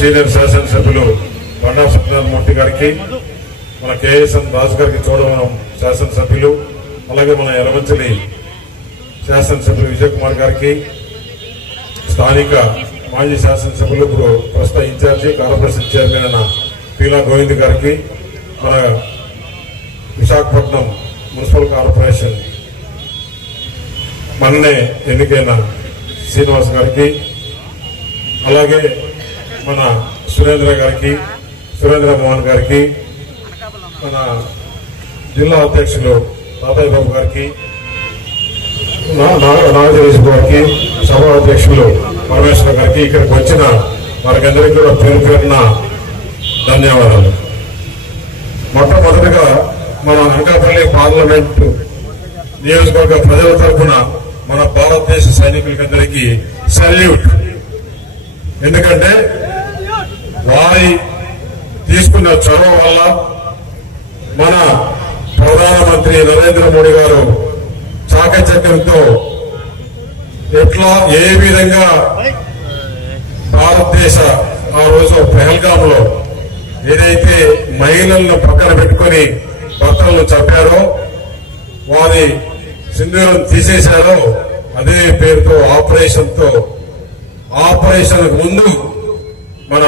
Senior శాసనసభ్యులు బండా సత్యనారాయణమూర్తి గారికి, మన కేఎస్ఎన్ రాజు గారికి, చోడవరం శాసనసభ్యులు, అలాగే మన ఎలమంచిలి శాసనసభ్యులు విజయ్ కుమార్ గారికి, స్థానిక మాజీ శాసనసభ్యులు ప్రస్తుత ఇన్ఛార్జి కార్పొరేషన్ చైర్మన్ అయిన పీలా గోవింద్ గారికి, మన విశాఖపట్నం మున్సిపల్ కార్పొరేషన్ మననే ఎన్నికైన శ్రీనివాస్ గారికి, అలాగే మన సురేంద్ర గారికి, సురేంద్ర మోహన్ గారికి, మన జిల్లా అధ్యక్షులు తాతయ్య బాబు గారికి, నాగేశ్వర గారికి, సభ అధ్యక్షులు పరమేశ్వర గారికి, ఇక్కడికి వచ్చిన వారికందరికీ కూడా పేరు పేరున ధన్యవాదాలు. మొట్టమొదటిగా మన అనకాపల్లి పార్లమెంటు నియోజకవర్గ ప్రజల తరఫున మన భారతదేశ సైనికులకందరికీ సల్యూట్. ఎందుకంటే వారి తీసుకున్న చొరవ వల్ల మన ప్రధానమంత్రి నరేంద్ర మోడీ గారు చాకచక్యంతో ఎట్లా ఏ విధంగా భారతదేశ ఆ రోజు పెహల్గామ్ లో ఏదైతే మహిళలను పక్కన పెట్టుకుని భర్తలను చంపారో, వారి సింధూరం తీసేశారో, అదే పేరుతో ఆపరేషన్ ముందు మన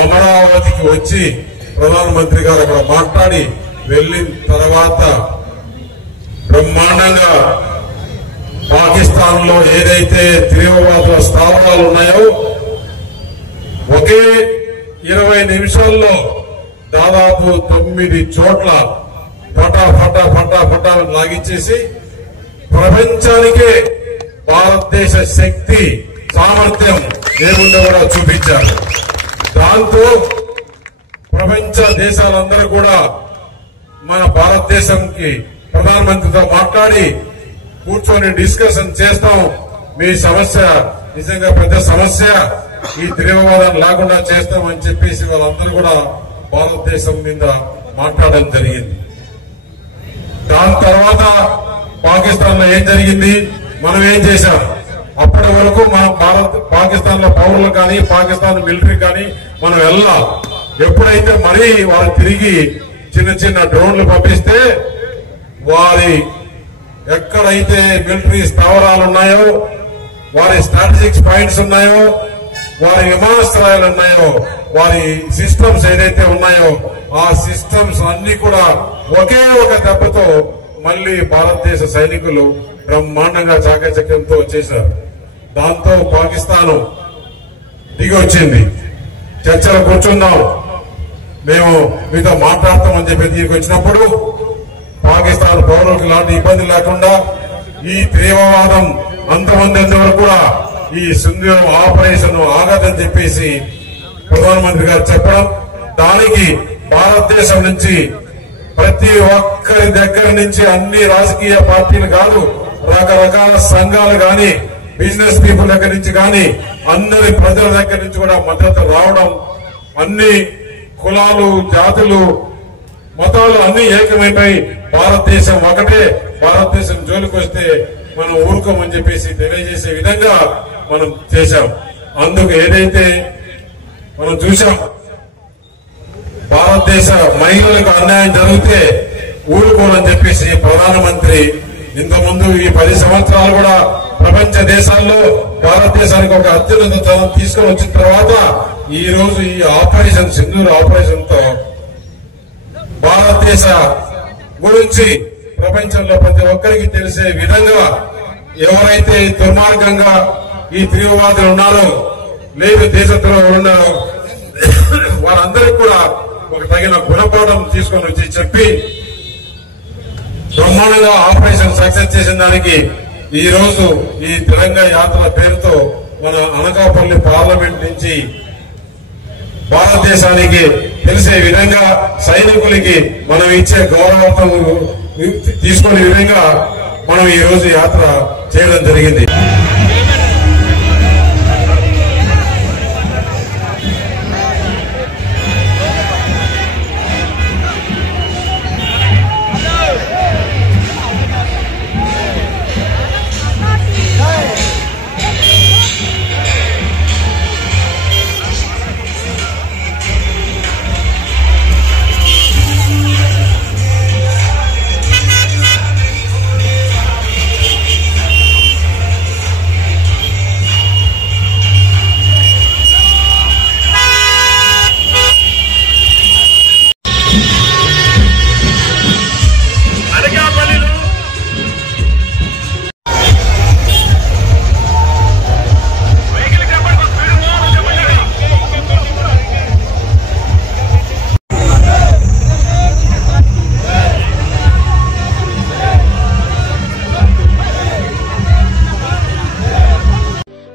అమరావతికి వచ్చి ప్రధానమంత్రి గారు అక్కడ మాట్లాడి వెళ్లిన తర్వాత బ్రహ్మాండంగా పాకిస్తాన్ లో ఏదైతే తీవ్రవాదుల స్థావరాలు ఉన్నాయో ఒకే 20 నిమిషాల్లో దాదాపు 9 చోట్ల ఫటా లాగించేసి ప్రపంచానికే భారతదేశ శక్తి సామర్థ్యం ఏముందో కూడా చూపించారు. దాంతో ప్రపంచ దేశాలందరూ కూడా మన భారతదేశంకి ప్రధానమంత్రితో మాట్లాడి కూర్చొని డిస్కషన్ చేస్తాం, మీ సమస్య నిజంగా పెద్ద సమస్య, ఈ తీవ్రవాదాన్ని లేకుండా చేస్తామని చెప్పేసి వాళ్ళందరూ కూడా భారతదేశం మీద మాట్లాడడం జరిగింది. దాని తర్వాత పాకిస్తాన్ లో ఏం జరిగింది, మనం ఏం చేశాం? అప్పటి వరకు మన పాకిస్తాన్ లో పౌరులు కానీ పాకిస్తాన్ మిలిటరీ కానీ మనం వెళ్ళాలి. ఎప్పుడైతే మరీ వారు తిరిగి చిన్న డ్రోన్లు పంపిస్తే వారి ఎక్కడైతే మిలిటరీ స్థావరాలు ఉన్నాయో, వారి స్ట్రాటజిక్ పాయింట్స్ ఉన్నాయో, వారి విమానాశ్రయాలు ఉన్నాయో, వారి సిస్టమ్స్ ఏదైతే ఉన్నాయో ఆ సిస్టమ్స్ అన్ని కూడా ఒకే ఒక దెబ్బతో మళ్లీ భారతదేశ సైనికులు బ్రహ్మాండంగా చాకచక్యంతో చేశారు. దాంతో పాకిస్తాన్ దిగి వచ్చింది. చర్చలు కూర్చుందాం, మేము మీతో మాట్లాడతామని చెప్పి దిగి వచ్చినప్పుడు పాకిస్తాన్ పౌరులకు ఇలాంటి ఇబ్బంది లేకుండా ఈ తీవ్రవాదం అంతమంది వరకు కూడా ఈ సింధూరం ఆపరేషన్ ఆగదని చెప్పేసి ప్రధానమంత్రి గారు చెప్పడం, దానికి భారతదేశం నుంచి ప్రతి ఒక్కరి దగ్గర నుంచి అన్ని రాజకీయ పార్టీలు కాదు, రకరకాల సంఘాలు గాని, బిజినెస్ పీపుల్ దగ్గర నుంచి గాని, అందరి ప్రజల దగ్గర నుంచి కూడా మద్దతు రావడం, అన్ని కులాలు, జాతులు, మతాలు అన్ని ఏకమైపోయి భారతదేశం ఒకటే, భారతదేశం జోలికి వస్తే మనం ఊరుకోమని చెప్పేసి తెలియజేసే విధంగా మనం చేశాం. అందుకు ఏదైతే మనం చూశాం, భారతదేశ మహిళలకు అన్యాయం జరిగితే ఊరుకోనని చెప్పేసి ప్రధానమంత్రి ఇంతకుముందు ఈ 10 సంవత్సరాలు కూడా ప్రపంచ దేశాల్లో భారతదేశానికి ఒక అత్యున్నత స్థానం తీసుకొని వచ్చిన తర్వాత ఈ రోజు ఈ ఆపరేషన్ సింధూర్ ఆపరేషన్ తో భారతదేశ గురించి ప్రపంచంలో ప్రతి ఒక్కరికి తెలిసే విధంగా ఎవరైతే దుర్మార్గంగా ఈ తీవ్రవాదులు ఉన్నారో, లేదు దేశద్రోహులు ఉన్నారో, వారందరికీ కూడా ఒక తగిన గుణపాఠం తీసుకొని వచ్చి చెప్పి బ్రహ్మాండంగా ఆపరేషన్ సక్సెస్ చేసిన దానికి ఈ రోజు ఈ తిరంగా యాత్ర పేరుతో మన అనకాపల్లి పార్లమెంట్ నుంచి భారతదేశానికి తెలిసే విధంగా సైనికులకి మనం ఇచ్చే గౌరవం తీసుకునే విధంగా మనం ఈ రోజు యాత్ర చేయడం జరిగింది.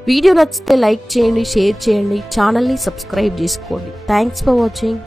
వీడియో నచ్చితే లైక్ చేయండి, షేర్ చేయండి, ఛానల్ని సబ్స్క్రైబ్ చేసుకోండి. Thanks for watching.